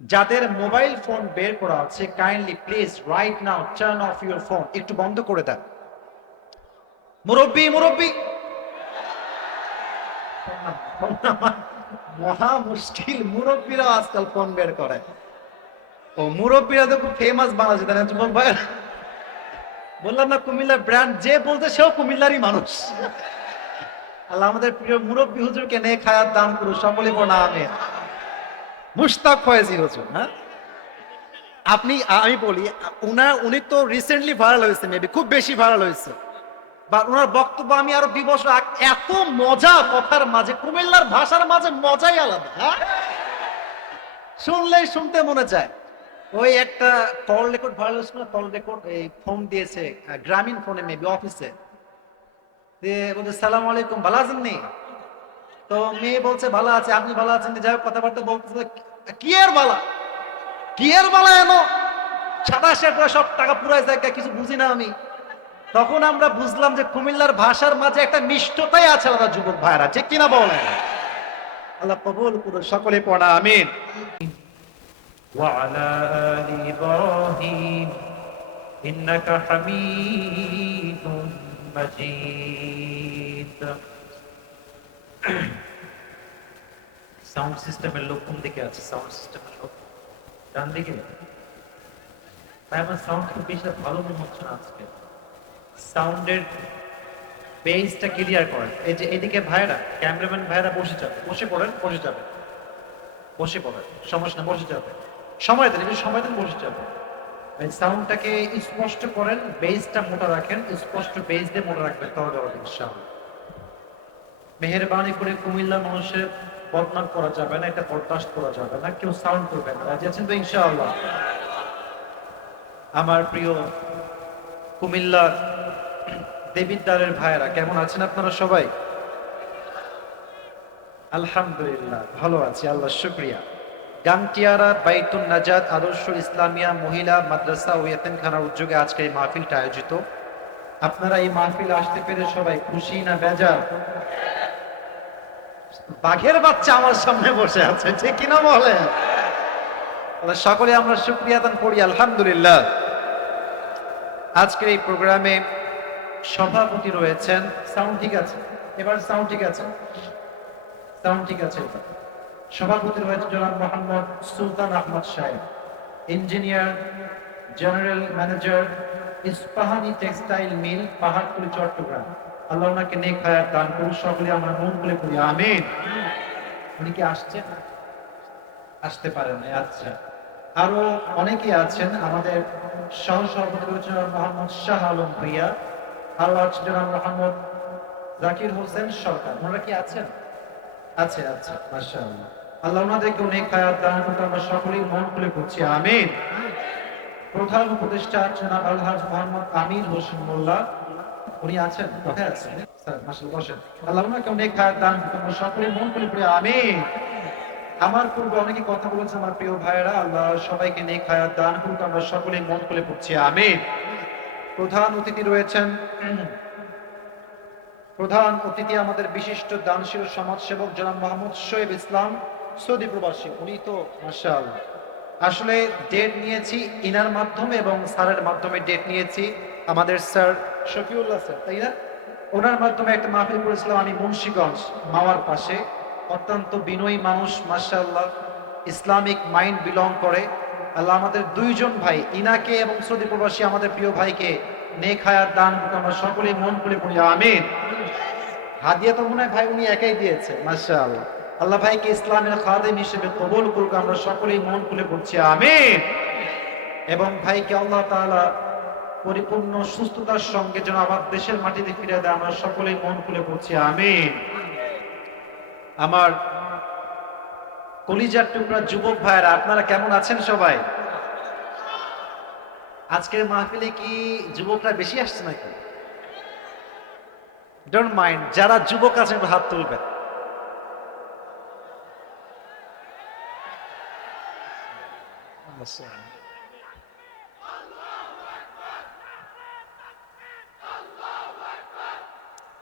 যাদের mobile phone বের করা আছে, kindly please right now turn off your phone, একটু বন্ধ করে দেন। মুরব্বি মুরব্বি, মহা মুশকিল, মুরব্বীরা আজকাল ফোন বের করে। ও মুরব্বীরা তো খুব ফেমাস বাংলাদেশে, তাই না যুবক ভাই? বললাম না কুমিল্লার ব্র্যান্ড, যে বলতে সেও কুমিল্লারই মানুষ। আল্লাহ আমাদের প্রিয় মুরব্বী হুজুরকে নেক হায়াত দান করুন, সকলে পড়া আমিন। মুশতাক ফয়েজি হুজুর, হ্যাঁ আপনি, আমি বলি, উনি তো রিসেন্টলি ভাইরাল হয়েছে, মেবি খুব বেশি ভাইরাল হয়েছে, বা ওনার বক্তব্য আমি আরো 2 বছর এত মজা কথার মাঝে, কুমিল্লার ভাষার মাঝে মজাই আলাদা, হ্যাঁ শুনলেই শুনতে মনে চায়। ওই একটা কল রেকর্ড ভাইরাল হয়েছিল, কল রেকর্ড এই ফোন দিয়েছে, গ্রামীণ ফোনে মেবি অফিসে, দিয়ে বলছে সালাম আলাইকুম, ভালো আছেন নি? তো মেয়ে বলছে ভালো আছে, আপনি ভালো আছেন? যাই হোক কথাবার্তা বলতেছে, কি এর বালা, কি এর বালা এনো, সাদা শেরটা সব টাকা পুরাই যায়, কিছু বুঝি না আমি। তখন আমরা বুঝলাম যে কুমিল্লার ভাষার মাঝে একটা মিষ্টতাই আছে আলাদা, যুবক ভাইরা, ঠিক কিনা বলেন? আল্লাহ কবুল করুন, সকলে পড়া আমিন। وعلى آل إبراهيم إنك حميد مجيد। সাউন্ড সিস্টেমের লোক কোন দিকে আছে? সাউন্ড সিস্টেমের লোক ডান দিকে। তাই আমার সাউন্ড খুব বেশি ভালো মনে হচ্ছে না আজকে। সাউন্ডের বেসটা ক্লিয়ার করেন। এই যে এদিকে ভাইরা, ক্যামেরাম্যান ভাইরা বসে যাবে, বসে পড়েন, বসে যাবে, বসে পড়েন, সমস্যা না, বসে যাবে, সময় দেন, একটু সময় দেন, বসে যাবে। এই সাউন্ডটাকে স্পষ্ট করেন, বেসটা মোটা রাখেন, স্পষ্ট বেস দিয়ে মোটা রাখবেন, তাহলে হবে ইনশাআল্লাহ। মেহেরবানি করে কুমিল্লার মানুষের বদনাম করা যাবে না, এটা বরদাস্ত করা যাবে না, কেউ সাউন্ড করবেন না, রাজি আছেন তো ইনশাআল্লাহ? আমার প্রিয় কুমিল্লার দেবিদ্বারের ভাইয়েরা, কেমন আছেন আপনারা সবাই? আলহামদুলিল্লাহ ভালো আছি, আল্লাহ শুকরিয়া। গাংটিয়ারা বাইতুন নাজাত আদর্শ ইসলামিয়া মহিলা মাদ্রাসা ও ইয়েতিমখানার উদ্যোগে আজকে এই মাহফিলটা আয়োজিত। আপনারা এই মাহফিল আসতে পেরে সবাই খুশি না বেজার? বাঘের বাচ্চা আমার সামনে বসে আছে, ঠিক কিনা বলেন? সকলে আমরা শুকরিয়া দান করি আলহামদুলিল্লাহ। আজকের এই প্রোগ্রামে সভাপতি রয়েছেন, সাউন্ড ঠিক আছে? এবার সাউন্ড ঠিক আছে? সাউন্ড ঠিক আছে? সভাপতি রয়েছে জনাব মোহাম্মদ সুলতান আহমদ সাহেব, engineer, general manager, Ispahani textile mill, Pahartali, Chittagong. Allah ওনাকে নেক হায়াত দান করুন, সকলে আমরা মন খুলে পড়ি আমিন। উনি কি আসছেন? আসতে পারেন না, আচ্ছা। আরো অনেকে আছেন, আমাদের সহ সভাপতি রয়েছে মোহাম্মদ শাহ আলম ভুইয়া, আরো আছে জনাব মোহাম্মদ জাকির হোসেন সরকার। ওনারা কি আছেন? আছে, আচ্ছা, মাশাআল্লাহ। আল্লাহ ওনাদেরকে অনেক হায়াত দান করতে আমরা সকলেই মন খুলে পড়ছি আমিন। প্রধান উপদেষ্টা জনাব আলহাজ মোহাম্মদ আমির হোসেন মোল্লা, উনি আছেন? কোথায় আছেন? স্যার মাশাআল্লাহ, বসেন। আল্লাহ ওনাকে অনেক হায়াত দান করতে আমরা সকলেই মন খুলে পড়ি আমিন। আমার পূর্বে অনেকে কথা বলেছে আমার প্রিয় ভাইয়েরা, আল্লাহ সবাইকে নেক হায়াত দান করতে আমরা সকলেই মন খুলে পড়ছি আমিন। প্রধান অতিথি রয়েছেন, প্রধান অতিথি আমাদের বিশিষ্ট দানশীল সমাজসেবক জনাব মোহাম্মদ শোয়েব ইসলাম, সৌদি প্রবাসী। উনি তো মাশাআল্লাহ, আসলে ডেট নিয়েছি ইনার মাধ্যমে এবং স্যারের মাধ্যমে ডেট নিয়েছি, আমাদের স্যার শফিউল্লাহ স্যার, তাই না? ওনার মাধ্যমে একটা মাহফিল করেছিলাম আমি মুন্সিগঞ্জ মাওয়ার পাশে। অত্যন্ত বিনয়ী মানুষ মাশাআল্লাহ, ইসলামিক মাইন্ড বিলং করে। আল্লাহ আমাদের 2জন ভাই, ইনাকে এবং সৌদি প্রবাসী আমাদের প্রিয় ভাইকে নেক হায়াত দান করতে আমরা সকলেই মন খুলে পড়ি আমিন। হাদিয়া তো মনে হয় ভাই উনি একাই দিয়েছে, মাশাআল্লাহ। আল্লাহ ভাইকে ইসলামের খাদেম হিসেবে কবুল করুক, আমরা সকলেই মন খুলে পড়ছি আমিন। এবং ভাইকে আল্লাহ তাআলা পরিপূর্ণ সুস্থতার সঙ্গে যেন আবার দেশের মাটিতে ফিরে দেয়, আমরা সকলেই মন খুলে পড়ছি আমিন। আমার কলিজার টুকরা যুবক ভাইরা, আপনারা কেমন আছেন সবাই? আজকের মাহফিলে কি যুবকরা বেশি আসছে নাকি? ডোন্ট মাইন্ড, যারা যুবক আছেন হাত তুলবেন।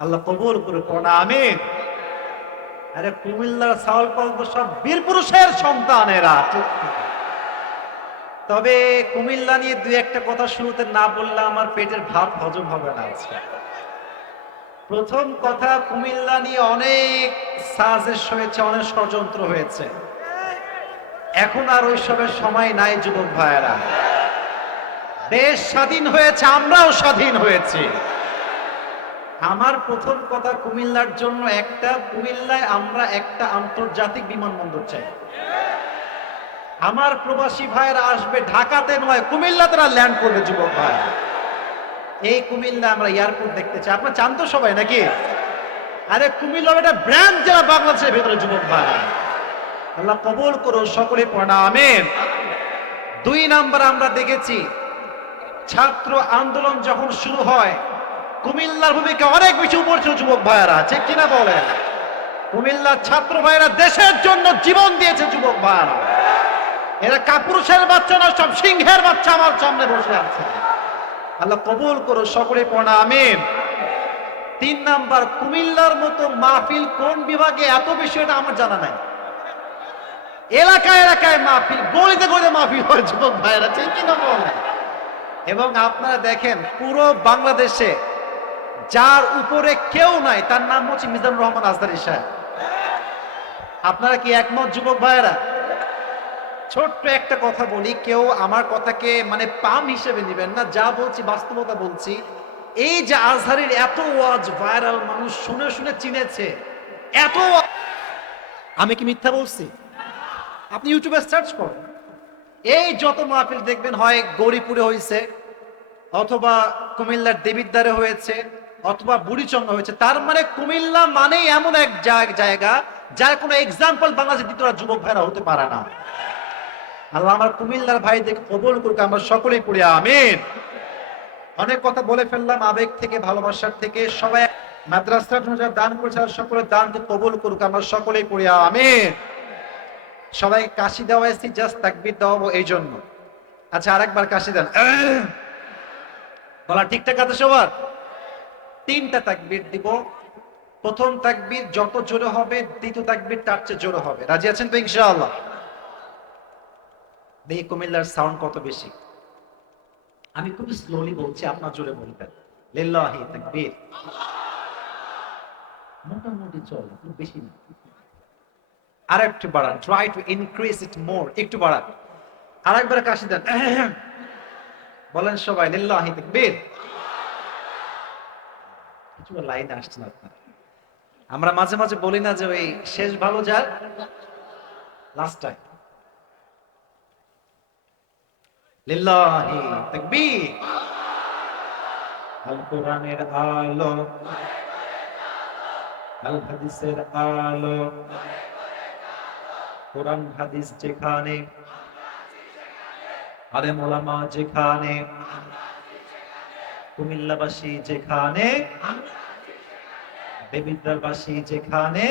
আল্লাহ কবুল করুক আমিন। আরে কুমিল্লার সাওয়াল পাল তো সব বীর পুরুষের সন্তানেরা, তবে কুমিল্লা নিয়ে দুই একটা কথা শুরুতে না বললে আমার পেটের ভাত হজম হবে না আজকে। প্রথম কথা, কুমিল্লা নিয়ে অনেক সাজেশ হয়েছে, অনেক ষড়যন্ত্র হয়েছে। এখন আর ওইসবের সময় নাই যুবক ভাইয়েরা। দেশ স্বাধীন হয়েছে, আমরাও স্বাধীন হয়েছি। আমার প্রথম কথা কুমিল্লার জন্য একটা, কুমিল্লায় আমরা একটা আন্তর্জাতিক বিমানবন্দর চাই। আমার প্রবাসী ভাইয়েরা আসবে ঢাকাতে নয়, কুমিল্লাতে ল্যান্ড করবে যুবক ভাই। এই কুমিল্লা আমরা এয়ারপোর্ট দেখতে চাই। আপনারা চান তো সবাই নাকি? আরে কুমিল্লা একটা ব্র্যান্ড জেলা বাংলাদেশের ভেতরে যুবক ভাই। আল্লাহ কবুল করো, সকলে পড়া আমিন। 2 নাম্বার, আমরা দেখেছি ছাত্র আন্দোলন যখন শুরু হয় কুমিল্লার ভূমিকা অনেক বেশি উপর ছিল যুবক ভাইয়েরা, ঠিক কিনা বলেন? কুমিল্লার ছাত্র ভাইয়েরা দেশের জন্য জীবন দিয়েছে যুবক ভাইয়েরা। এরা কাপুরুষের বাচ্চা না, সব সিংহের বাচ্চা আমার সামনে বসে আছে। আল্লাহ কবুল করো, সকলে পড়া আমিন। 3 নাম্বার, কুমিল্লার মতো মাহফিল কোন বিভাগে এত বেশি এটা আমার জানা নাই। এলাকায় এলাকায় মাহফিল, গলিতে গলিতে মাহফিল হয় যুবক ভাইয়েরা, ঠিক কিনা বলেন? এবং আপনারা দেখেন পুরো বাংলাদেশে যার উপরে কেউ নাই তার নাম হচ্ছে মিজানুর রহমান আজহারী সাহেব। আপনারা কি একমত যুবক ভাইয়েরা? ছোট্ট একটা কথা বলি, কেউ আমার কথাকে মানে পাম হিসেবে নেবেন না, যা বলছি বাস্তবতা বলছি। এই যে আজহারীর এত ওয়াজ ভাইরাল, মানুষ শুনে শুনে চিনেছে, এত আমি কি মিথ্যা বলছি? আপনি ইউটিউবে সার্চ করুন, এই যত মাহফিল দেখবেন হয় গৌরীপুরে হয়েছে, অথবা কুমিল্লার দেবিদ্বারে হয়েছে, অথবা বুড়িচঙ্গ হয়েছে। তার মানে কুমিল্লা মানেই এমন এক জায়গা যার কোনো এক্সাম্পল বাংলাদেশের দ্বিতীয় যুবক ভাইরা হতে পারে না। আল্লাহ আমার কুমিল্লার ভাইদের কবুল করুক, আমরা সকলেই পড়ি আমিন। অনেক কথা বলে ফেললাম আবেগ থেকে, ভালোবাসার থেকে। সবাই মাদ্রাসার জন্য যারা দান করেছে সকলের দানকে কবুল করুক, আমরা সকলেই পড়ি আমিন। সবাই কাশি দেওয়া এসেছি, জাস্ট তাকবীর দেওয়াবো এই জন্য। আচ্ছা, আরেকবার কাশি দেন। বলা ঠিকঠাক আছে সবার? 3টা তাকবীর দিব। প্রথম তাকবীর যত জোরে হবে, দ্বিতীয় তাকবীর তার চেয়ে জোরে হবে। রাজি আছেন তো ইনশাআল্লাহ? দেখি কুমিল্লার সাউন্ড কত বেশি। আমি খুব স্লোলি বলছি, আপনার জোরে বলবেন। লিল্লাহি তাকবীর। মোটামুটি চলে, খুব বেশি না। আর একটু বাড়ান, ট্রাই টু ইনক্রিজ ইট মোর, একটু বাড়ান। আরেকবার কাশি দেন, বলেন সবাই লিল্লাহি তাকবীর। কিছু লাইন আসছে না আপনার। আমরা মাঝে মাঝে বলি না যে ওই শেষ ভালো যার লাস্ট টাইম। লিল্লাহি তাকবীর। আল কোরআনের আলো, আল হাদিসের আলো, কোরআন হাদিস যেখানে, আলেম ওলামা যেখানে, কুমিল্লাবাসী যেখানে, দেবিদ্বারবাসী যেখানে,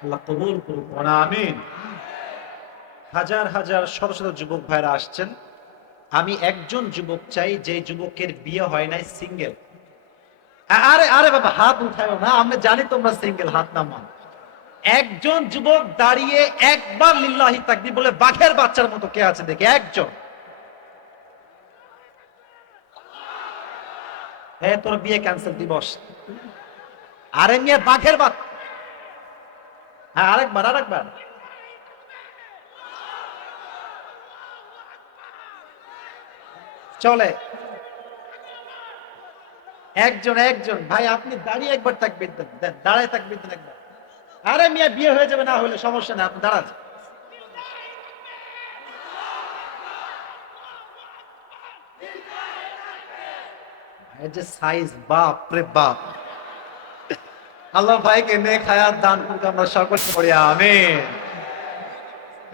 আল্লাহ কবুল করুক, আমিন। হাজার হাজার শত শত যুবক ভাইরা আসছেন। আমি একজন যুবক চাই, যে যুবকের বিয়ে হয় নাই, সিঙ্গেল। আরে আরে বাবা, হাত উঠায় না, আমরা জানি তোমরা সিঙ্গেল, হাত নামান। একজন যুবক দাঁড়িয়ে একবার লিল্লাহি তাকবীর বলে বাঘের বাচ্চার মতো কে আছে দেখে, একজন। হ্যাঁ, তোর বিয়ে ক্যান্সেল দিবস। আরে মিয়া বাঘের বাচ্চা। হ্যাঁ, আরেকবার আরেকবার। চলে একজন একজন। ভাই আপনি দাঁড়িয়ে একবার তাকবীর দেন, দাঁড়ায় তাকবীর দেন একবার। আরে মিয়া বিয়ে হয়ে যাবে, না হলে সমস্যা নেই, আপনি দাঁড়ান। এই যে সাইজ, বাপ রে বাপ। আল্লাহ ভাইকে নেক হায়াত দান করুক, আমরা সকলে পড়ি আমিন।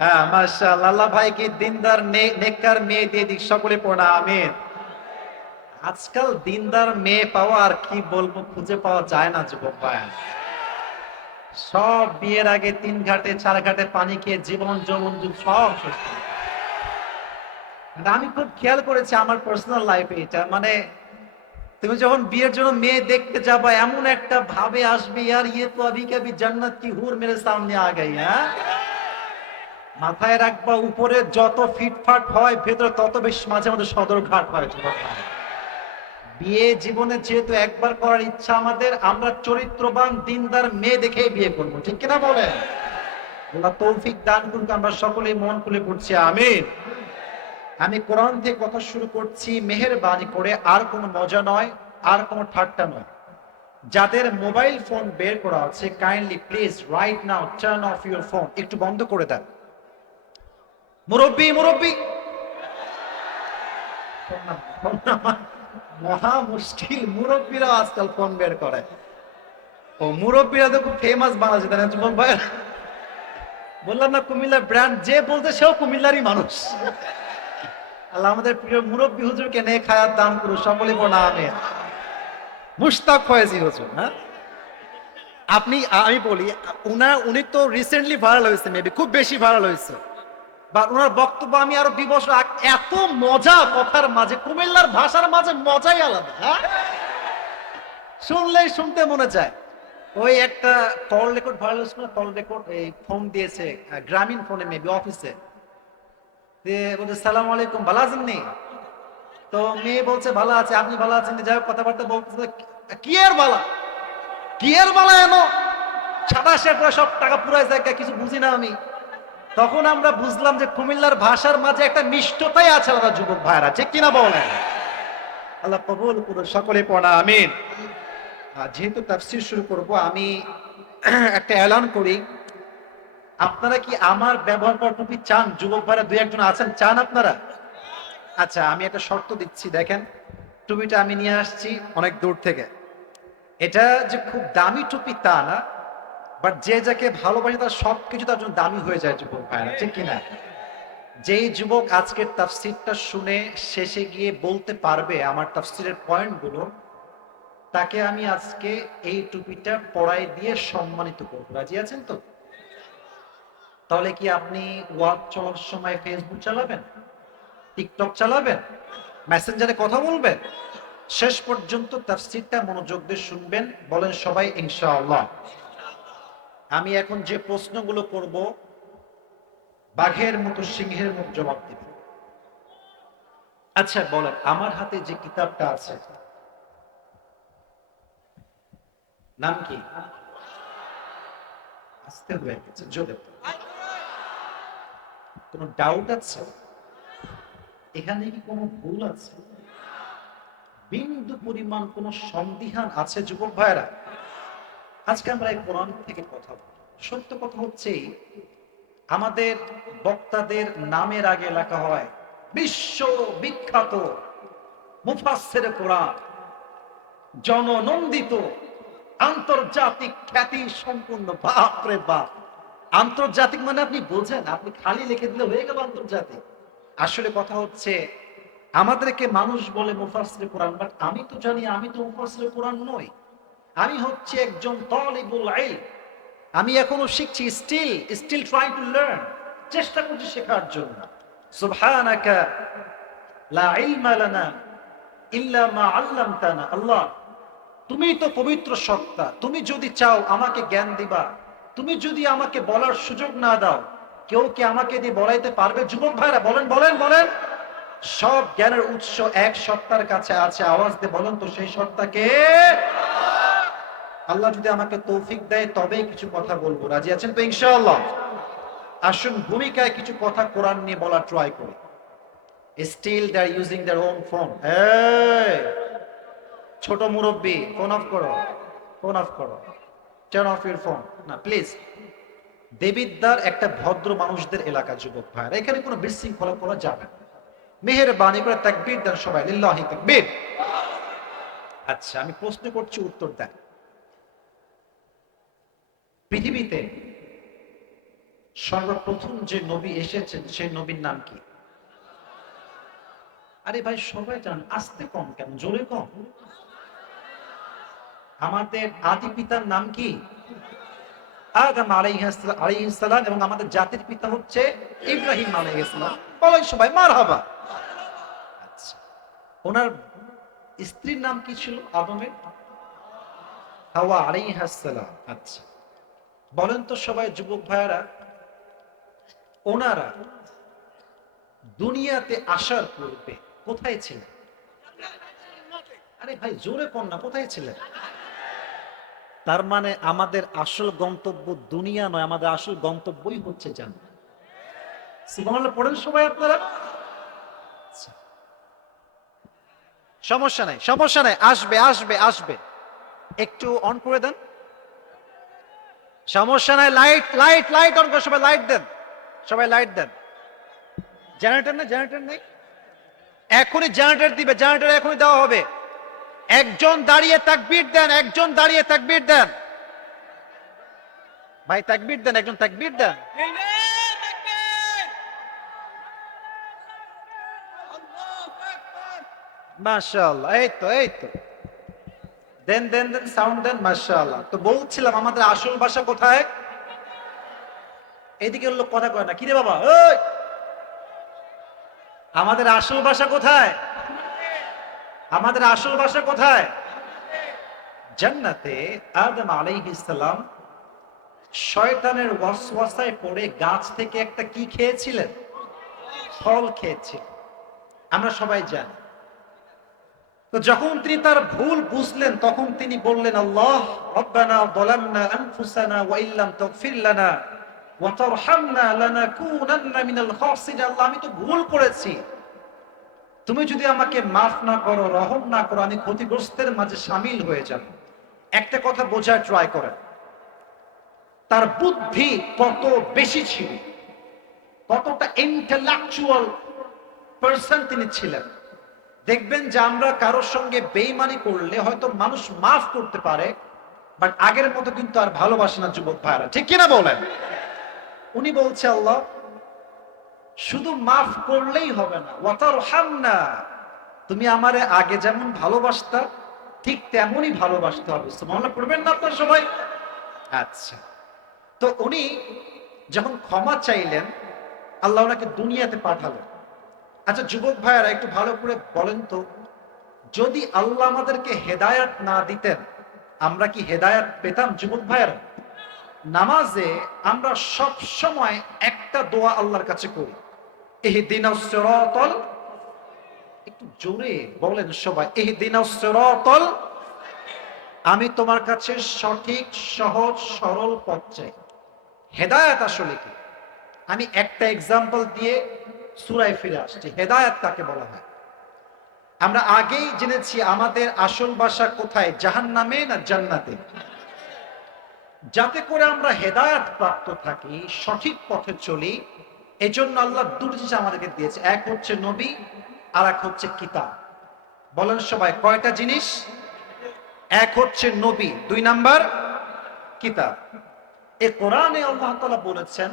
হ্যাঁ মাশাআল্লাহ, আল্লাহ ভাইকে দিনদার নেককার মেয়ে দিয়ে দিক, সকলে পড়া আমিন। আজকাল দিনদার মেয়ে পাওয়া আর কি বলবো, খুঁজে পাওয়া যায় না যুবক ভাই। সব বিয়ের আগে 3 ঘাটে 4 ঘাটে পানি খেয়ে জীবন যৌবন যুগ সব শেষ। আমি খুব খেয়াল করেছি আমার পার্সোনাল লাইফে এটা, মানে তুমি যখন বিয়ের জন্য মেয়ে দেখতে যাবা এমন একটা ভাবে আসবে, ইয়ার ইয়ে তো আভি কবি জান্নাত কি হুর মেরে সামনে আ গই। হ্যাঁ, মাথায় রাখবা, উপরে যত ফিটফাট হয় ভেতরে তত বেশি মাঝে মাঝে সদরঘাট হয় যুবক ভাই। বিয়ে জীবনে যেহেতু একবার করার ইচ্ছা আমাদের, আমরা চরিত্রবান দিনদার মেয়ে দেখেই বিয়ে করবো, ঠিক কিনা বলেন? আল্লাহ তৌফিক দান করুন, আমরা সকলেই মন খুলে পড়ছি আমিন। আমি কোরআন থেকে কথা শুরু করছি মেহেরবানি করে, আর কোনো মজা নয়, আর কোনো ঠাট্টা নয়। যাদের মোবাইল ফোন বের করা আছে, kindly please right now turn off your phone, একটু বন্ধ করে দেন। মুরব্বি মুরব্বি, মহা মুশকিল, মুরব্বীরা আজকাল ফোন বের করে। ও মুরব্বীরা তো খুব ফেমাস বাংলাদেশে, তাই না যুবক ভাই? বললাম না কুমিল্লার ব্র্যান্ড, যে বলতে সেও কুমিল্লারই মানুষ। আল্লাহ আমাদের প্রিয় মুরব্বী হুজুরকে নেক হায়াত দান করুন, সকলে পড়া আমিন। মুশতাক ফয়েজি হুজুর, হ্যাঁ আমি বলি, উনি তো রিসেন্টলি ভাইরাল হয়েছে, মেবি খুব বেশি ভাইরাল হয়েছে, বা ওনার বক্তব্য আমি আরো 2 বছর এত মজা কথার মাঝে, কুমিল্লার ভাষার মাঝে মজাই আলাদা, হ্যাঁ শুনলেই শুনতে মনে চায়। ওই একটা কল রেকর্ড ভাইরাল হয়েছিল, কল রেকর্ড এই ফোন দিয়েছে গ্রামীণ ফোনে, মেবি অফিসে, বলছে সালাম আলাইকুম, ভালো আছেন নি? তো মেয়ে বলছে ভালো আছে, আপনি ভালো আছেন? যাই হোক কথাবার্তা বলতেছে, কি এর বালা, কি এর বালা, এনো সাদা শেখরা সব টাকা পুরাই যায়, কিছু বুঝি না আমি। তখন আমরা বুঝলাম যে কুমিল্লার ভাষার মাঝে একটা মিষ্টতাই আছে আলাদা, যুবক ভাইরা, ঠিক কিনা বলেন? আল্লাহ কবুল করুন, সকলে পড়া আমিন। যেহেতু তাফসীর শুরু করব, আমি একটা এলান করি। আপনারা কি আমার ব্যবহার করা টুপি চান? যুবক ভাইরা 2-1 আছেন, চান আপনারা? আচ্ছা, আমি একটা শর্ত দিচ্ছি, দেখেন টুপিটা আমি নিয়ে আসছি অনেক দূর থেকে। এটা যে খুব দামি টুপি তা না, বাট যে যাকে ভালোবাসে তার সবকিছু তার জন্য দামি হয়ে যায়, যুবক ভাইরা, ঠিক কিনা? যেই যুবক আজকের তাফসীরটা শুনে শেষে গিয়ে বলতে পারবে আমার তাফসীরের পয়েন্টগুলো, তাকে আমি আজকে এই টুপিটা পরাই দিয়ে সম্মানিত করব। রাজি আছেন তো? তাহলে কি আপনি ওয়াক চলার সময় ফেসবুক চালাবেন, টিকটক চালাবেন, মেসেঞ্জারে কথা বলবেন? শেষ পর্যন্ত তাফসীরটা মনোযোগ দিয়ে শুনবেন, বলেন সবাই ইনশাআল্লাহ। আমি এখন যে প্রশ্নগুলো করব, বাঘের মতো সিংহের মতো জবাব দিবেন। আচ্ছা বলেন, আমার হাতে যে কিতাবটা আছে নাম কি? আসতে হয়ে গেছে, জোরে। কোনো ডাউট আছে? এখানে কি কোনো ভুল আছে? বিন্দু পরিমাণ কোনো সন্দিহান আছে যুবক ভাইরা? আজকে আমরা এই কোরআন থেকে কথা বলব। সত্য কথা হচ্ছে, আমাদের বক্তাদের নামের আগে লেখা হয় বিশ্ব বিখ্যাত মুফাসসিরে কোরআন, জননন্দিত, আন্তর্জাতিক খ্যাতি সম্পূর্ণ। বাপ রে বাপ, আন্তর্জাতিক মানে আপনি বোঝেন, আপনি খালি লিখে দিলে হয়ে গেল আন্তর্জাতিক। আসলে কথা হচ্ছে, আমাদেরকে মানুষ বলে মুফাসসিরে কোরআন, বাট আমি তো জানি আমি তো মুফাসসিরে কোরআন নই। আমি হচ্ছে একজন তালিবুল ইলম। আমি এখনো শিখছি, স্টিল ট্রাইং টু লার্ন, চেষ্টা করছি শেখার জন্য। সুবহানাকা লা ইলমা লানা ইল্লা মা আল্লামতানা। আল্লাহ, তুমি তো পবিত্র সত্তা, তুমি যদি চাও আমাকে জ্ঞান দিবা, তুমি যদি আমাকে বলার সুযোগ না দাও, কেউ কি আমাকে দিয়ে বলাইতে পারবে? যুবক ভাইরা বলেন বলেন বলেন। সব জ্ঞানের উৎস এক সত্তার কাছে আছে, আওয়াজ দিয়ে বলেন তো সেই সত্তাকে। আল্লাহ যদি আমাকে তৌফিক দেয় তবেই কিছু কথা বলবো, রাজি আছেন তো ইনশাআল্লাহ? আসুন ভূমিকায় কিছু কথা কোরআন নিয়ে বলা ট্রাই করি। Still they are using their own phone. এই ছোট মুরব্বি, ফোন অফ করো, ফোন অফ করো, টার্ন অফ ইউর ফোন। না প্লিজ, দেবিদ্বার একটা ভদ্র মানুষদের এলাকা, যুবক ভাইরা, এখানে কোনো বিশৃঙ্খলা করা যাবে না। মেহেরবানি করে তাকবীর দেন সবাই, লিল্লাহি তাকবীর। আচ্ছা, আমি প্রশ্ন করছি, উত্তর দেন। পৃথিবীতে সর্বপ্রথম যে নবী এসেছেন সেই নবীর নাম কি? আরে ভাই সবাই জান, আসতে কম কেন, জোরে কম। আমাদের আদি পিতার নাম কি? আদম আলাইহিস সালাম, এবং আমাদের জাতির পিতা হচ্ছে ইব্রাহিম আলাইহিস সালাম। বলেন সবাই মারহাবা। আচ্ছা, ওনার স্ত্রীর নাম কি ছিল আদমের? হাওয়া আলাইহিস সালাম। আচ্ছা, বলেন তো সবাই যুবক ভাইয়ারা, ওনারা দুনিয়াতে আসার পূর্বে কোথায় ছিলেন? আরে ভাই জোরে কোন না, কোথায় ছিলেন? তার মানে আমাদের আসল গন্তব্য দুনিয়া নয়, আমাদের আসল গন্তব্যই হচ্ছে জান্নাত। সুবহানাল্লাহ পড়েন সবাই আপনারা। আচ্ছা, সমস্যা নাই, সমস্যা নাই, আসবে আসবে আসবে। একটু অন করে দেন, সমস্যা নাই। লাইট লাইট লাইট অন করে সবাই লাইট দেন, সবাই লাইট দেন। জেনারেটর নেই, জেনারেটর নেই, এখনই জেনারেটর দিবে, জেনারেটর এখনই দেওয়া হবে। একজন দাঁড়িয়ে তাকবীর দেন, একজন দাঁড়িয়ে তাকবীর দেন, ভাই তাকবীর দেন, একজন তাকবীর দেন। মাশাআল্লাহ, এই তো এই তো, দেন দেন দেন, সাউন্ড দেন। মাশাআল্লাহ। তো বলছিলাম আমাদের আসল ভাষা কোথায়? এদিকে লোক কথা কয় না, কি রে বাবা ওই, আমাদের আসল ভাষা কোথায়? আমাদের আসল ভাষা কোথায়? জান্নাতে আদম আলাইহিস সালাম শয়তানের ওয়াসওয়াসায় পড়ে গাছ থেকে একটা কি খেয়েছিলেন? ফল খেয়েছিলেন, আমরা সবাই জানি। তো যখন তিনি তার ভুল বুঝলেন তখন তিনি বললেন, আল্লাহ রব্বানা যালামনা আনফুসানা ওয়া ইল্লাম তাগফির লানা ওয়া তারহামনা লানাকুনান্না মিনাল খাসিরিন। আল্লাহ আমি তো ভুল করেছি, তুমি যদি আমাকে মাফ না করো, রহম না করো, আমি ক্ষতিগ্রস্তের মাঝে শামিল হয়ে যাব। একটা কথা বোঝার ট্রাই করেন, তার বুদ্ধি কত বেশি ছিল, কতটা ইন্টেলেকচুয়াল পারসন তিনি ছিলেন। দেখবেন যে আমরা কারোর সঙ্গে বেইমানি করলে হয়তো মানুষ মাফ করতে পারে, বাট আগের মতো কিন্তু আর ভালোবাসে না যুবক ভাইরা, ঠিক কিনা বলেন? উনি বলছে আল্লাহ শুধু মাফ করলেই হবে না, ওয়াতারহামনা, তুমি আমারে আগে যেমন ভালোবাসতা ঠিক তেমনই ভালোবাসতে হবে। সুবহানাল্লাহ পড়বেন না আপনারা সবাই? আচ্ছা, তো উনি যখন ক্ষমা চাইলেন আল্লাহ ওনাকে দুনিয়াতে পাঠালেন। আচ্ছা যুবক ভাইয়ারা একটু ভালো করে বলেন তো, যদি আল্লাহ আমাদেরকে হেদায়াত না দিতেন আমরা কি হেদায়াত পেতাম? যুবক ভাইয়ারা, নামাজে আমরা সব সময় একটা দোয়া আল্লাহর কাছে করি, ইহদিনাস সিরাতাল, একটু জোরে বলেন সবাই, ইহদিনাস সিরাতাল, আমি তোমার কাছে সঠিক সহজ সরল পথ চাই। হেদায়াত আসলে কি? আমি একটা এক্সাম্পল দিয়ে সূরায় ফিরে আসছি। হেদায়াত কাকে বলা হয়? আমরা আগেই জেনেছি আমাদের আসল বাসা কোথায়, জাহান্নামে না জান্নাতে? যাতে করে আমরা হেদায়াত প্রাপ্ত থাকি, সঠিক পথে চলি, এজন্য আল্লাহ দুটো জিনিস আমাদেরকে দিয়েছে, এক হচ্ছে নবী আর এক হচ্ছে কিতাব। বলেন সবাই কয়টা জিনিস? এক হচ্ছে নবী, দুই নাম্বার কিতাব। এই কোরআনে আল্লাহ তাআলা বলেছেন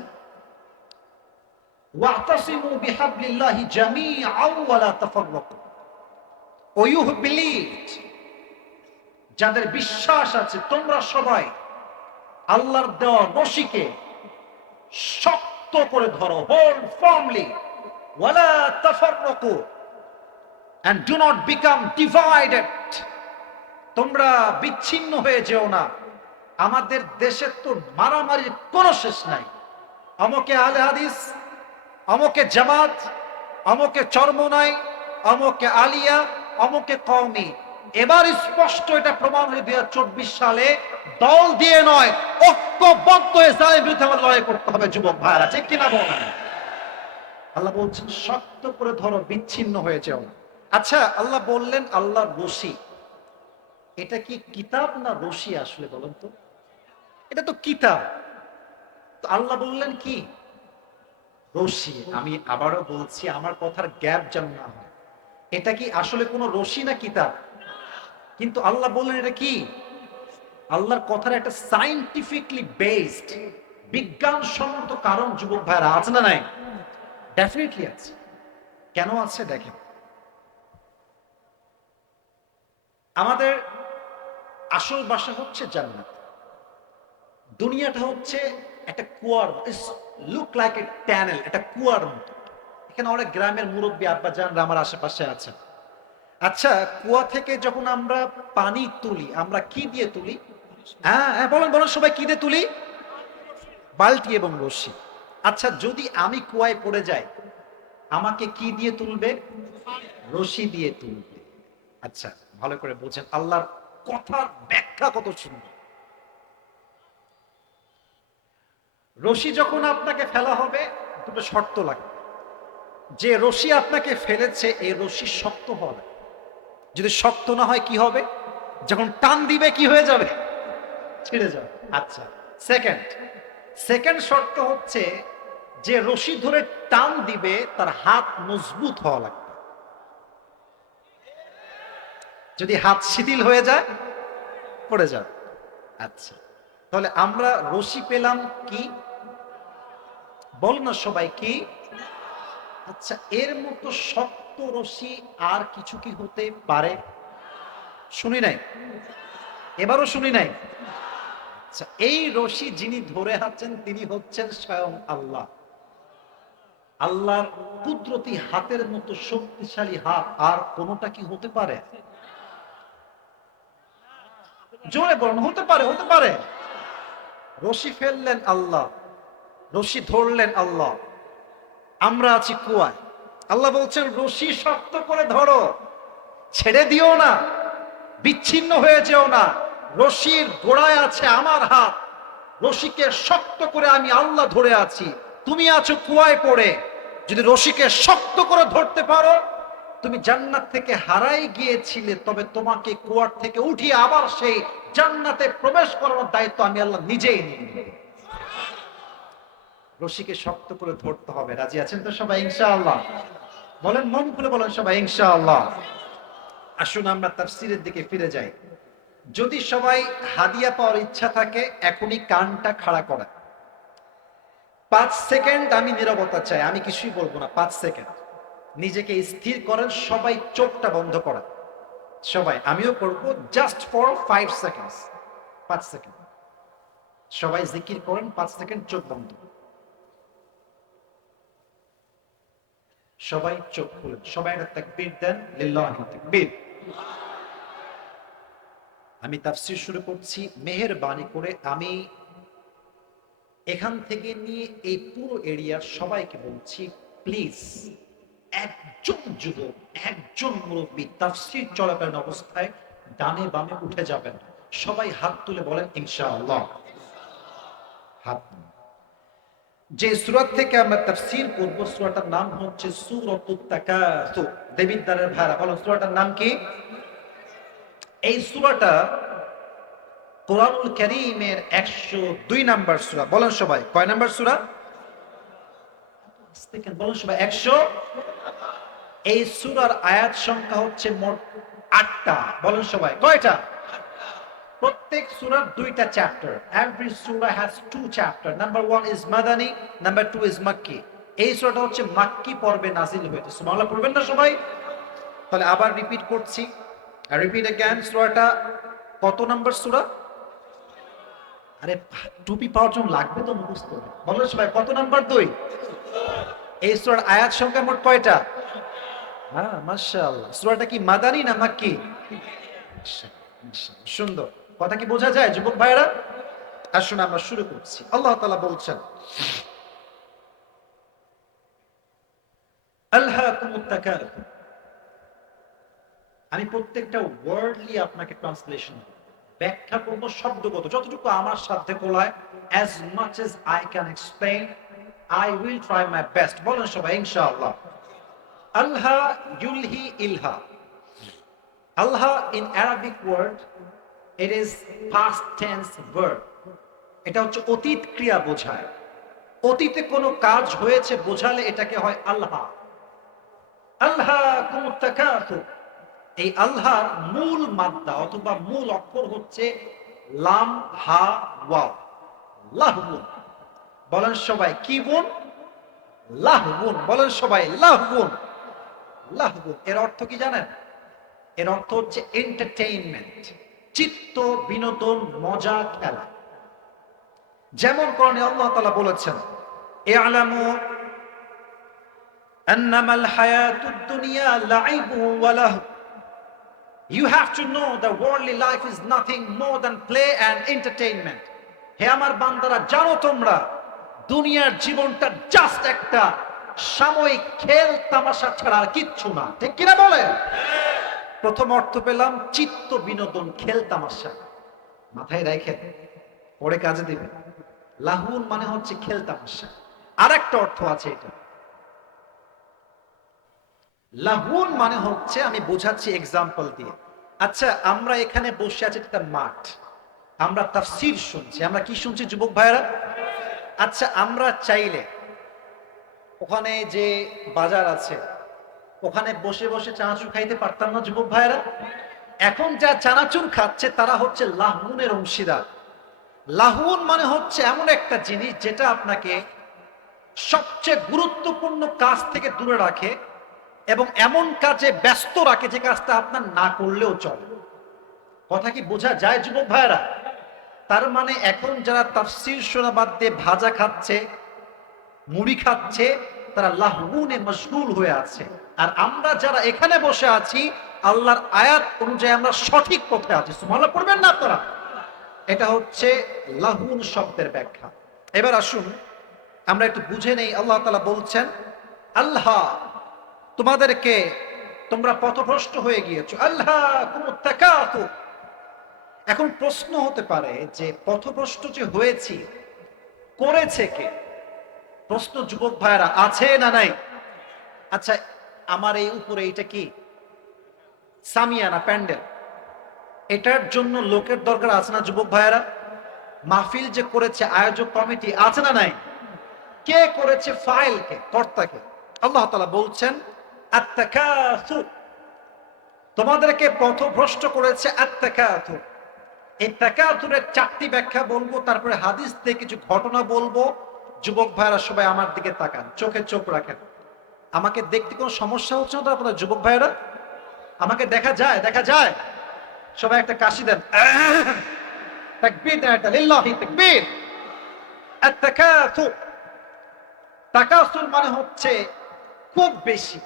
ওয়াতাসিমু বিহাবলিল্লাহি জামিআন ওয়া লা তাফাররাকু। ও ইউ হু বিলিভড, যাদের বিশ্বাস আছে তোমরা সবাই আল্লাহর দেওয়া রশিকে শক্ত করে ধরো, হোল্ড ফার্মলি, ওয়া লা তাফাররাকু, and do not become divided, তোমরা বিচ্ছিন্ন হয়ে যেও না। আমাদের দেশে তো মারামারির কোনো শেষ নাই, অমকে আহলে হাদিস, অমকে জামাত, অমকে চরমনাই, অমকে আলিয়া, অমকে কওমি। এবার স্পষ্ট এটা প্রমাণ হয়ে 2024 সালে দল দিয়ে নয়, ঐক্যবদ্ধ হয়ে জালেমের বিরুদ্ধে আমাদের লড়াই করতে হবে যুবক ভাইরা, ঠিক কিনা বলেন? আল্লাহ বলছেন শক্ত করে ধরো, বিচ্ছিন্ন হয়ে যাও না। আচ্ছা আল্লাহ বললেন আল্লাহর রশি, এটা কি কিতাব না রশি আসলে বলেন তো? এটা তো কিতাব, তো আল্লাহ বললেন কি? রশি। আমি আবারও বলছি, আমার কথার গ্যাপ যেন না হয়, এটা কি আসলে কোনো রশি না কিতাব? কিন্তু আল্লাহ বললেন এটা কি? আল্লাহর কথার একটা সায়েন্টিফিকলি বেসড, বিজ্ঞানসম্মত কারণ যুবক ভাইরা আছে না নাই? ডেফিনেটলি আছে। কেন আছে দেখেন, আমাদের আসল বাসা হচ্ছে জান্নাত, দুনিয়াটা হচ্ছে একটা কুয়ার, লুক লাইক এ ট্যানেল, একটা কুয়ার মতো। এখানে অনেক গ্রামের মুরব্বী আব্বা জানরা আমার আশেপাশে আছে। আচ্ছা কুয়া থেকে যখন আমরা পানি তুলি আমরা কি দিয়ে তুলি? হ্যাঁ হ্যাঁ বলেন বলেন সবাই, কি দিয়ে তুলি? বালতি এবং রশি। আচ্ছা, যদি আমি কুয়ায় পড়ে যাই, আমাকে কি দিয়ে তুলবে? রশি দিয়ে তুলবে। আচ্ছা, ভালো করে বোঝেন, আল্লাহর কথার ব্যাখ্যা কত সুন্দর। রশি যখন আপনাকে ফেলা হবে, দুটো শর্ত লাগবে। যে রশি আপনাকে ফেলেছে, এই রশি শক্ত হবে। যদি শক্ত না হয় কি হবে? যখন টান দিবে কি হয়ে যাবে? ছিঁড়ে যাবে। আচ্ছা, সেকেন্ড সেকেন্ড শর্ত হচ্ছে, যে রশি ধরে টান দিবে তার হাত মজবুত হওয়া লাগবে। যদি হাত শিথিল হয়ে যায়, পড়ে যাবে। আচ্ছা, তাহলে আমরা রশি পেলাম কি? বল না সবাই, কি? আচ্ছা, এর মতো শক্ত রশি আর কিছু কি হতে পারে? শুনি নাই, এবারও শুনি নাই। আচ্ছা, এই রশি যিনি ধরে আছেন তিনি হচ্ছেন স্বয়ং আল্লাহ। আল্লাহর কুদরতি হাতের মতো শক্তিশালী হাত আর কোনটা কি হতে পারে? জোরে বলুন, হতে পারে, হতে পারে। রশি ফেললেন আল্লাহ, রশি ধরলেন আল্লাহ। আমরা আছি কুয়ায়, আল্লাহ বলছেন রশি শক্ত করে ধরো, ছেড়ে দিও না, বিচ্ছিন্ন হয়ে যেও না। রশির গোড়ায় আছে আমার হাত, রশিকে শক্ত করে আমি আল্লাহ ধরে আছি। তুমি আছো কুয়ায় পড়ে, যদি রশিকে শক্ত করে ধরতে পারো, তুমি জান্নাত থেকে হারাই গিয়েছিলে, তবে তোমাকে কুয়ার থেকে উঠিয়ে আবার সেই জান্নাতে প্রবেশ করানোর দায়িত্ব আমি আল্লাহ নিজেই নিয়ে নিব। রশিকে শক্ত করে ধরতে হবে। রাজি আছেন তো সবাই ইনশাআল্লাহ? বলেন, মন খুলে বলেন সবাই ইনশাআল্লাহ। আসুন আমরা তাফসীরের দিকে ফিরে যাই। যদি সবাই হাদিয়া পাওয়ার ইচ্ছা থাকে, এখনই কানটা খাড়া করা। 5 সেকেন্ড আমি নীরবতা চাই, আমি কিছুই বলবো না। 5 সেকেন্ড নিজেকে স্থির করেন, সবাই চোখটা বন্ধ করেন। সবাই, আমিও করব, জাস্ট ফর 5 সেকেন্ড। 5 সেকেন্ড সবাই জিকির করেন, 5 সেকেন্ড চোখ বন্ধ। সবাই চোখ খুলেন, সবাই একটা তাকবীর দেন, লিল্লাহি তাকবীর। আমি তাফসীর শুরু করছি। মেহেরবানি করে আমি এখান থেকে নিয়ে এই পুরো এরিয়ার সবাইকে বলছি, প্লিজ একজন যুবক, একজন মুরব্বী তাফসীর চলাকালীন অবস্থায় ডানে বামে উঠে যাবেন। সবাই হাত তুলে বলেন ইনশাআল্লাহ। হাত। যে সূরা থেকে আমরা তাফসীর করব, সূরাটার নাম হচ্ছে সূরাতুত তাকাসুর। দেবিদ্বারের ভাইরা বলেন, সূরাটার নাম কি? এই সূরাটা কোরআনুল কারীমের 102 নাম্বার সূরা। বলেন সবাই, কয় নাম্বার সূরা? বলেন সবাই, 100। এই সূরার আয়াত সংখ্যা হচ্ছে মোট 8টা। বলেন সবাই, কয়টা? প্রত্যেক সূরার 2টা chapter. Every surah has 2 chapter. Number 1 is Madani, number 2 is Makki. এই সূরাটা হচ্ছে মাক্কি পর্বে নাজিল হয়েছে। সুবহানাল্লাহ পড়বেন না সবাই? তাহলে আবার রিপিট করছি, রিপিট अगेन। সূরাটা কত নাম্বার সূরা? আরে টুপি পাওয়ার জন্য লাগবে তো মুখস্থ। বলেন সবাই, কত নাম্বার? 2। এই সূরার আয়াত সংখ্যা মোট কয়টা? হ্যাঁ, মাশাআল্লাহ। সূরাটা কি মাদানী না মাক্কি? সুন্দর। কথা কি বোঝা যায় যুবক ভাইরা? আসুন আমরা শুরু করছি। আল্লাহ তাআলা বলছেন, আলহাকুমুত তাকাসুর। আমি প্রত্যেকটা ওয়ার্ডলি আপনাকে ট্রান্সলেশন ব্যাখ্যা করব, শব্দগত যতটুকু আমার সাধ্যে কোলায়। as much as I can explain, I will try my best. বলেন সবাই ইনশাআল্লাহ। Alha ইউলহি Ilha. Alha in Arabic word, it is past tense verb. এটা হচ্ছে অতীত ক্রিয়া বোঝায়। অতীতে কোনো কাজ হয়েছে বোঝালে এটাকে হয় আল্লাহ। আলহাকুমুত তাকাসুর। এই আল্লাহর মূল মাদ্দা অথবা মূল অক্ষর হচ্ছে লাম হা ওয়াও, লাহবুন। বলেন সবাই, কি বুন? লাহবুন। বলেন সবাই, লাহবুন। লাহবুন এর অর্থ কি জানেন? এর অর্থ হচ্ছে এন্টারটেইনমেন্ট, চিত্ত বিনোদন, মজা, খেলা। যেমন কোরআনে আল্লাহ তাআলা বলেছেন, ইআলামু আন্নামাল হায়াতুদ দুনিয়া লাইবু ওয়া লাহব। You have to know that worldly life is nothing more than play and entertainment. হে আমার বান্দারা, জানো তোমরা দুনিয়ার জীবনটা জাস্ট একটা সাময়িক খেল তামাশা ছাড়া আর কিচ্ছু না, ঠিক কিনা বলে? প্রথম অর্থ পেলাম চিত্ত বিনোদন, খেল তামাশা, মাথায় রেখে পরে কাজে দিবে। লাহুন মানে হচ্ছে খেল তামাশা। আর একটা অর্থ আছে এটা, লাহুন মানে হচ্ছে, আমি বোঝাচ্ছি এক্সাম্পল দিয়ে। আচ্ছা, আমরা এখানে বসে আছি একটা মাঠ, আমরা তাফসীর শুনছি, আমরা কি শুনছি যুবক ভাইরা? আচ্ছা, আমরা চাইলে ওখানে যে বাজার আছে ওখানে বসে বসে চানাচুর খাইতে পারতাম না যুবক ভাইরা? এখন যা চানাচুর খাচ্ছে তারা হচ্ছে লাহুনের অংশীদার। লাহুন মানে হচ্ছে এমন একটা জিনিস যেটা আপনাকে সবচেয়ে গুরুত্বপূর্ণ কাজ থেকে দূরে রাখে এবং এমন কাজে ব্যস্ত রাখে যে কাজটা আপনার না করলেও চলে। কথা কি বোঝা যায় যুবক ভাইরা? তার মানে এখন যারা তাফসীর শোনা বাদ দিয়ে ভাজা খাচ্ছে, মুড়ি খাচ্ছে, তারা লাহুনে মশগুল হয়ে আছে। আর আমরা যারা এখানে বসে আছি আল্লাহর আয়াত অনুযায়ী আমরা সঠিক পথে আছি। সুবহানাল্লাহ পড়বেন না আপনারা? এটা হচ্ছে লাহুন শব্দের ব্যাখ্যা। এবার আসুন আমরা একটু বুঝে নেই। আল্লাহ তাআলা বলছেন, আল্লাহ তোমাদেরকে, তোমরা পথভ্রষ্ট হয়ে গিয়েছো, আল্লাহ কুমুত তাকাতুর। এখন প্রশ্ন হতে পারে যে পথভ্রষ্ট যে হয়েছি করেছে কে? প্রশ্ন যুবক ভাইরা আছে না নাই? আচ্ছা, আমার এই উপরে এটা কি সামিয়ানা প্যান্ডেল, এটার জন্য লোকের দরকার আছে না যুবক ভাইরা? মাহফিল যে করেছে আয়োজক কমিটি আছে না নাই? কে করেছে? ফাইলকে, কর্তাকে। আল্লাহ তাআলা বলছেন আত-তাকাসুর, তোমাদেরকে পথভ্রষ্ট করেছে আত-তাকাসুর। এই তাকাসুরের চারটি ব্যাখ্যা বলবো, তারপরে হাদিস থেকে কিছু ঘটনা বলবো। যুবক ভাইরা সবাই আমার দিকে তাকান, চোখে চোখ রাখেন। আমাকে দেখতে কোনো সমস্যা হচ্ছে না তো আপনার যুবক ভাইরা? আমাকে দেখা যায়? দেখা যায়? সবাই একটা কাশি দেন, তাকবীর দেন একটা, লিল্লাহি তাকবীর। আত-তাকাসুর, তাকাসুর মানে হচ্ছে খুব বেশি,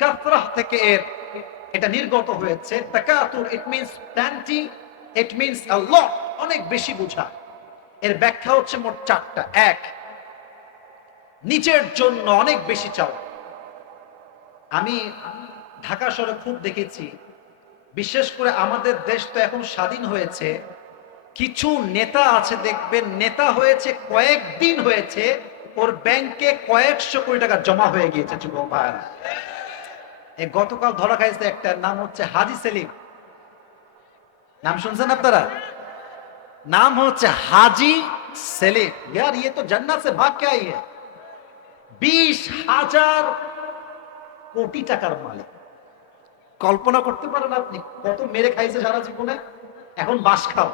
কাসরাহ থেকে এটা নির্গত হয়েছে। Takathur it means plenty, it means a lot, অনেক বেশি বোঝা। এর ব্যাখ্যা হচ্ছে মোট চারটা। এক, নিজের জন্য অনেক বেশি চাও। আমি ঢাকা শহরে খুব দেখেছি, বিশেষ করে আমাদের দেশ তো এখন স্বাধীন হয়েছে, কিছু নেতা আছে দেখবেন, নেতা হয়েছে কয়েকদিন হয়েছে, ওর ব্যাংকে কয়েকশো কোটি টাকা জমা হয়ে গিয়েছে যুবক ভাইরা। এই গতকাল ধরা খাইছে একটা, নাম হচ্ছে হাজী সেলিম। নাম শুনছেন আপনারা? নাম হচ্ছে হাজী সেলিম। यार ये तो जन्नत से भाग के आई है। 20,000 কোটি টাকার মালিক। কল্পনা করতে পারেন আপনি কত মেরে খাইছে সারা জীবনে? এখন বাস খাও,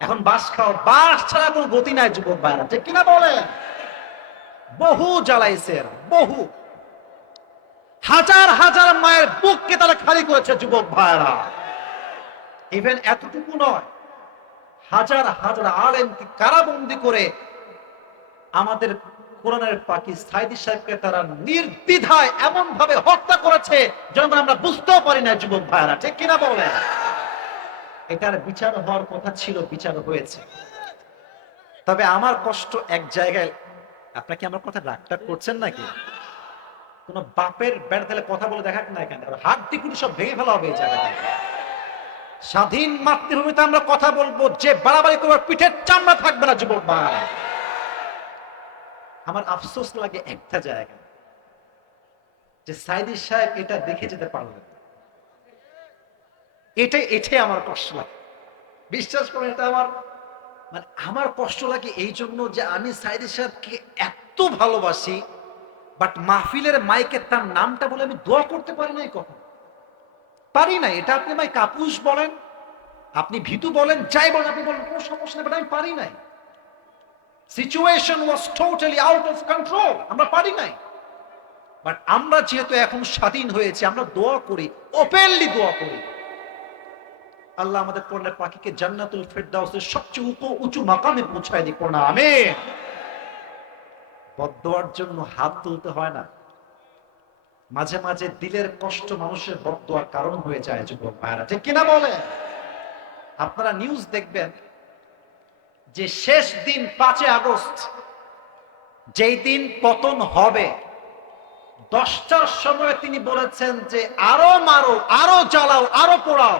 এখন বাস খাও, বাস ছাড়া কোনো গতি নাই যুবক ভাইরা, ঠিক কিনা বলে? বহু জ্বালাইছে এরা, বহু। হাজার হাজার মায়ের বুককে তারা খালি করেছে যুবক ভাইরা। ইভেন এতটুকু নয়, হাজার হাজার আলেমকে কারাবন্দী করে আমাদের কোরআনের পাখি সাইদি সাহেবকে তারা নির্দ্বিধায় এমন ভাবে হত্যা করেছে যখন আমরা বুঝতেও পারি না যুবক ভাইরা, ঠিক কিনা বলে? এটার বিচার হওয়ার কথা ছিল, বিচার হয়েছে। তবে আমার কষ্ট এক জায়গায়, আপনারা কি আমার কথা রাগটা করছেন নাকি? কোন বাপের ব্যাট দিলে কথা বলে দেখাক না, এখানে হাত টিকুনি সব ভেঙে ফেলা হবে এই জায়গাটা। স্বাধীন মাতৃভূমিতে আমরা কথা বলবো, যে বাড়াবাড়ি করবে পিঠের চামড়া থাকবে না যুবক ভাই। আমার আফসোস লাগে একটা জায়গা, যে সাইদি সাহেব এটা দেখে যেতে পারলেন। এটাই আমার কষ্ট লাগে, বিশ্বাস করেন। এটা আমার মানে আমার কষ্ট লাগে এই জন্য যে আমি সাইদি সাহেবকে এত ভালোবাসি, বাট মাহফিলের মাইকে তার নামটা বলে আমি দোয়া করতে পারি নাই, কখন পারি নাই। এটা আপনি ভাই কাপুস বলেন, আপনি ভীতু বলেন, যাই বলেন, আপনি বলেন, কোনো সমস্যা নেই, বাট আমি পারি নাই। Situation was totally out of control, আমরা পারি নাই। বাট আমরা যেহেতু এখন স্বাধীন হয়েছে, আমরা দোয়া করি, ওপেনলি দোয়া করি, আল্লাহ আমাদের কোরআনের পাখিকে জান্নাতুল ফেরদাউসের সবচেয়ে উঁচু মাকামে পৌঁছায় দিক না, আমিন। বদদোয়ার জন্য হাত তুলতে হয় না, মাঝে মাঝে দিলের কষ্ট মানুষের বদদোয়ার কারণ হয়ে যায় যুবক ভাইরা, ঠিক কিনা বলে? আপনারা নিউজ দেখবেন, যে শেষ দিন 5 আগস্ট, যেই দিন পতন হবে, 10টার সময় তিনি বলেছেন যে আরো মারো, আরো জ্বালাও, আরো পোড়াও।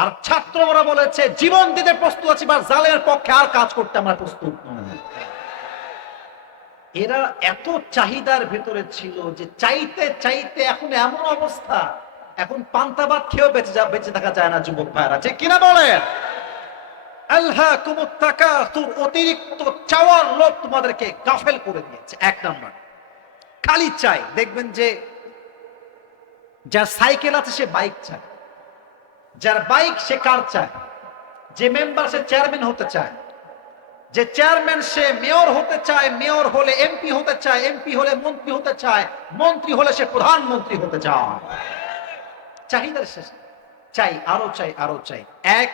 আর ছাত্ররা বলেছে জীবন দিতে প্রস্তুত আছি, বা জালের পক্ষে আর কাজ করতে আমরা প্রস্তুত নই। এরা এত চাহিদার ভেতরে ছিল যে চাইতে চাইতে এখন এমন অবস্থা, এখন পান্তাবাদ খেয়েও বেঁচে থাকা যায় না যুবক ভাইরা, ঠিক কিনা বলেন? আলহাকুমুত তাকাসুর, অতিরিক্ত চাওয়ার লোভ তোমাদেরকে গাফেল করে দিয়েছে। 1 নাম্বার, খালি চাই। দেখবেন যে যার সাইকেল আছে সে বাইক চায়, যার বাইক সে কার চায়, যে মেম্বার সে চেয়ারম্যান হতে চায়, যে চেয়ারম্যান সে মেয়র হতে চায়, মেয়র হলে এমপি হতে চায়, এমপি হলে মন্ত্রী হতে চায়, মন্ত্রী হলে সে প্রধানমন্ত্রী হতে চায়। চাহিদার শেষ, চাই, আরো চাই, আরো চাই। 1,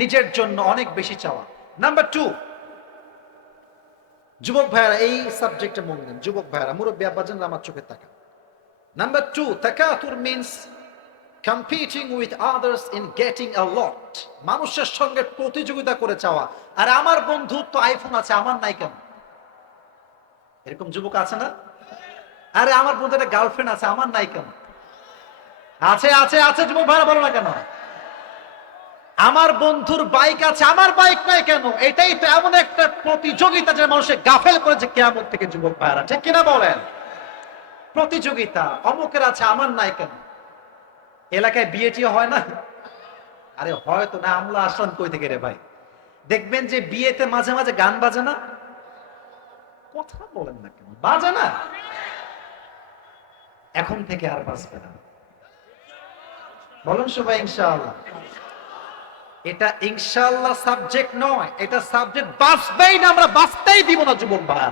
নিজের জন্য অনেক বেশি চাওয়া। নাম্বার 2, যুবক ভাইরা এই সাবজেক্টে মন দেন, যুবক ভাইরা, মুরব্বী আব্বাজান আমার চোখে তাকা। Number 2, Takathur means competing with others in getting a lot, মানুষের সঙ্গে প্রতিযোগিতা করে চাওয়া। আর আমার বন্ধুর তো আইফোন আছে, আমার নাই কেন? এরকম যুবক আছে না? আরে আমার বন্ধুর একটা গার্লফ্রেন্ড আছে, আমার নাই কেন? আছে আছে আছে, যুবক ভাইরা বলো না কেন? আমার বন্ধুর বাইক আছে, আমার বাইক নাই কেন? এটাই তো এমন একটা প্রতিযোগিতা যে মানুষের গাফেল করেছে কিয়ামত থেকে, যুবক ভাইরা, ঠিক কিনা বলেন? প্রতিযোগিতা, অমুকের আছে আমার নাই কেন? এলাকায় বিয়েটি হয় না? আরে হয়তো না, আমলা আসলাম কই থেকে রে ভাই? দেখবেন যে বিয়েতে মাঝে মাঝে গান বাজে না? কথা বলেন না কেন? বাজে না? এখন থেকে আর বাজবে না, বলুন সবাই ইনশাআল্লাহ। এটা ইনশাআল্লাহ সাবজেক্ট নয়, এটা সাবজেক্ট বাঁচবেই না, আমরা বাঁচতেই দিব না যুবক ভাই।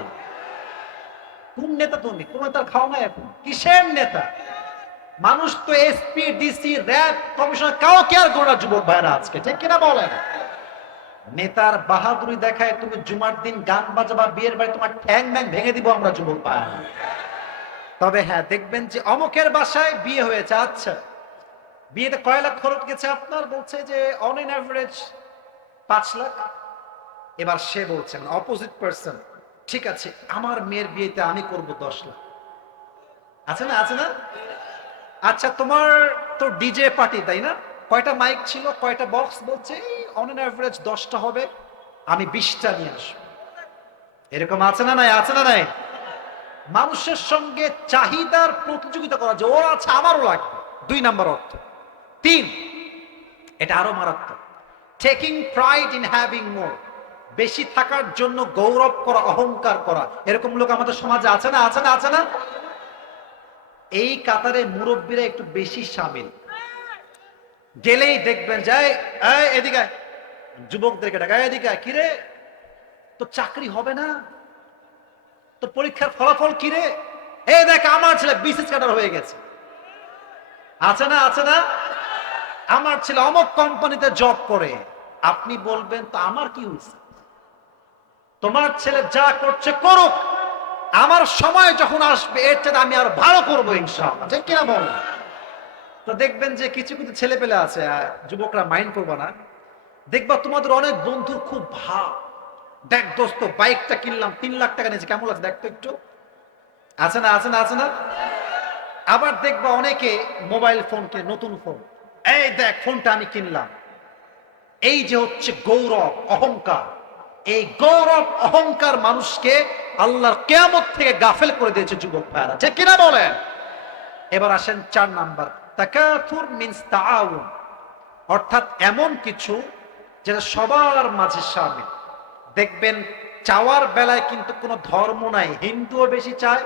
কোন নেতা তুমি? কোন নেতার খাও না এখন? কিসের নেতা? মানুষ তো এসপি, ডিসি, র‍্যাব, কমিশনার কাউকে আর গোনা যুবক ভাইরা আজকে, ঠিক কিনা বলেন? নেতার বাহাদুরি দেখায় তুমি জুমার দিন গান বাজাবা, বিয়ের বাড়ি তোমার ঠ্যাং ব্যাং ভেঙে দিব আমরা যুবক ভাইরা। তবে হ্যাঁ, দেখবেন যে অমুকের বাসায় বিয়ে হয়েছে, আচ্ছা বিয়েতে কয় লাখ খরচ গেছে আপনার? বলছে যে অন এন অ্যাভারেজ 5 লাখ। এবার সে বলছেন অপোজিট পার্সন, ঠিক আছে আমার মেয়ের বিয়েতে আমি করব 10 লাখ। আছে না, আছে না? আচ্ছা তোমার তো ডিজে পার্টি, তাই না? কয়টা মাইক ছিল, কয়টা বক্স? বলছে অন এন অ্যাভারেজ 10টা হবে, আমি 20টা নিয়ে আসবো। এরকম আছে না নাই? আছে না নাই? মানুষের সঙ্গে চাহিদার প্রতিযোগিতা করা, যে ওর আছে আমারও লাগবে। 2 নাম্বার অর্থ। 3, এটা আরো মারাত্মক, টেকিং প্রাইড ইন হ্যাভিং মোর, বেশি থাকার জন্য গৌরব করা, অহংকার করা। এরকম লোক আমাদের সমাজে আছে না? আছে না? আছে না? এই কাতারে মুরব্বীরা একটু বেশি শামিল। গেলেই দেখবেন যায় এদিকে, যুবকদেরকে ডাকা, এদিকে কিরে তো চাকরি হবে না, তো পরীক্ষার ফলাফল কিরে, এই দেখ আমার ছেলে বিসিএস ক্যাডার হয়ে গেছে। আছে না? আছে না? আমার ছেলে অমুক কোম্পানিতে জব করে। আপনি বলবেন তো আমার কি হয়েছে? তোমার ছেলে যা করছে করুক, আমার সময় যখন আসবে এর চেয়ে আমি আরো ভালো করবো ইনশাআল্লাহ, ঠিক কিনা বলেন? তো দেখবেন যে কিছু কিছু ছেলে পেলে আছে, যুবকরা মাইন্ড করবো না, দেখবা তোমাদের অনেক বন্ধুর খুব ভাব, দেখ দোস্ত বাইকটা কিনলাম 3 লাখ টাকা নিয়েছে, কেমন লাগছে দেখতো একটু। আছে না? আছে না? আছে না? আবার দেখবা অনেকে মোবাইল ফোন কিনে, নতুন ফোন, এই দেখ ফোনটা আমি কিনলাম। এই যে হচ্ছে গৌরব, অহংকার, এই গৌরব অহংকার মানুষকে আল্লাহর কিয়ামত থেকে গাফেল করে দিয়েছে যুবক ভাইরা, ঠিক কিনা বলেন? এবার আসেন 4 নাম্বার, তাকাতুর মিনস তাআউন, অর্থাৎ এমন কিছু যেটা সবার মাঝে শামিল। দেখবেন চাওয়ার বেলায় কিন্তু কোনো ধর্ম নাই, হিন্দুও বেশি চায়,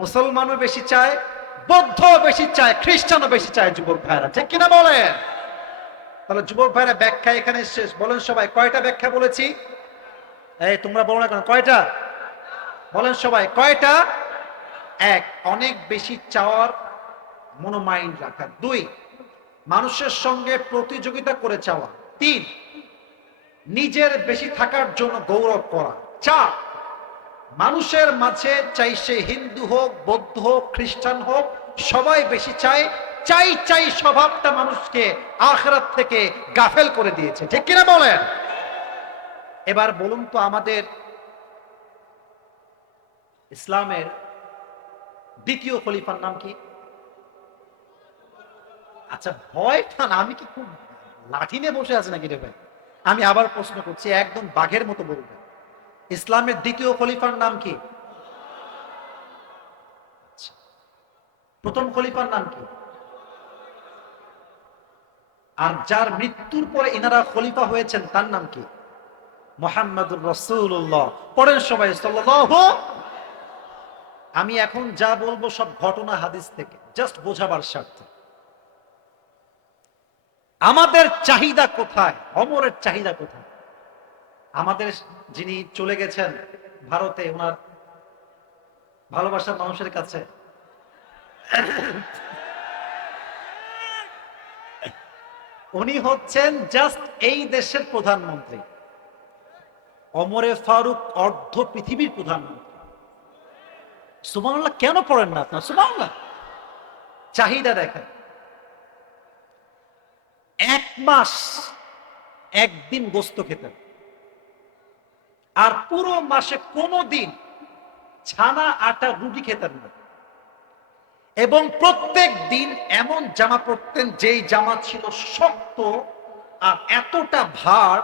মুসলমানও বেশি চায়, বৌদ্ধও বেশি চায়, খ্রিস্টানও বেশি চায় যুবক ভাইরা, ঠিক কিনা বলেন? তাহলে যুবক ভাইরা ব্যাখ্যা এখানে শেষ। বলেন সবাই কয়টা ব্যাখ্যা বলেছি? এই তোমরা বলো না কেন, কয়টা? বলেন সবাই কয়টা? 1, অনেক বেশি চাওয়ার মনোমাইন্ড রাখা। 2, মানুষের সঙ্গে প্রতিযোগিতা করে চাওয়া। 3, নিজের বেশি থাকার জন্য গৌরব করা। 4, মানুষের মাঝে চাই সে হিন্দু হোক, বৌদ্ধ হোক, খ্রিস্টান হোক, সবাই বেশি চায়, চাই চাই স্বভাবটা মানুষকে আখিরাত থেকে গাফেল করে দিয়েছে, ঠিক কিনা বলেন? এবার বলুন তো আমাদের ইসলামের দ্বিতীয় খলিফার নাম কি? আচ্ছা ভয় পান, আমি কি খুব লাঠি নিয়ে বসে আছি নাকি রে ভাই? আমি আবার প্রশ্ন করছি, একদম বাঘের মতো বলবেন। ইসলামের দ্বিতীয় খলিফার নাম কি? আচ্ছা, প্রথম খলিফার নাম কি? আর যার মৃত্যুর পরে ইনারা খলিফা হয়েছেন তার নাম কি? মুহাম্মাদুর রাসূলুল্লাহ। পড়েন সবাই সাল্লাল্লাহু। আমি এখন যা বলবো সব ঘটনা হাদিস থেকে, জাস্ট বোঝাবার স্বার্থে। আমাদের চাহিদা কোথায়? অমরের চাহিদা কোথায়? আমাদের যিনি চলে গেছেন ভারতে, ওনার ভালোবাসার মানুষের কাছে, উনি হচ্ছেন জাস্ট এই দেশের প্রধানমন্ত্রী। ওমরে ফারুক অর্ধ পৃথিবীর প্রধানমন্ত্রী। সুবহানাল্লাহ কেন পড়েন না আপনার? সুবহানাল্লাহ। চাহিদা দেখেন, 1 মাস একদিন গোস্ত খেতেন, আর পুরো মাসে কোনো দিন ছানা আটা রুটি খেতেন না, এবং প্রত্যেক দিন এমন জামা পরতেন যেই জামা ছিল শক্ত আর এতটা ভার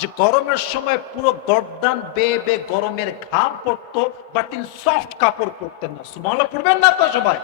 যে গরমের সময় পুরো গর্দান বেয়ে বেয়ে গরমের ঘাম পড়তো, বাট তিনি সফট কাপড় পরতেন না। সুবহানাল্লাহ পড়বেন না তো সবাই?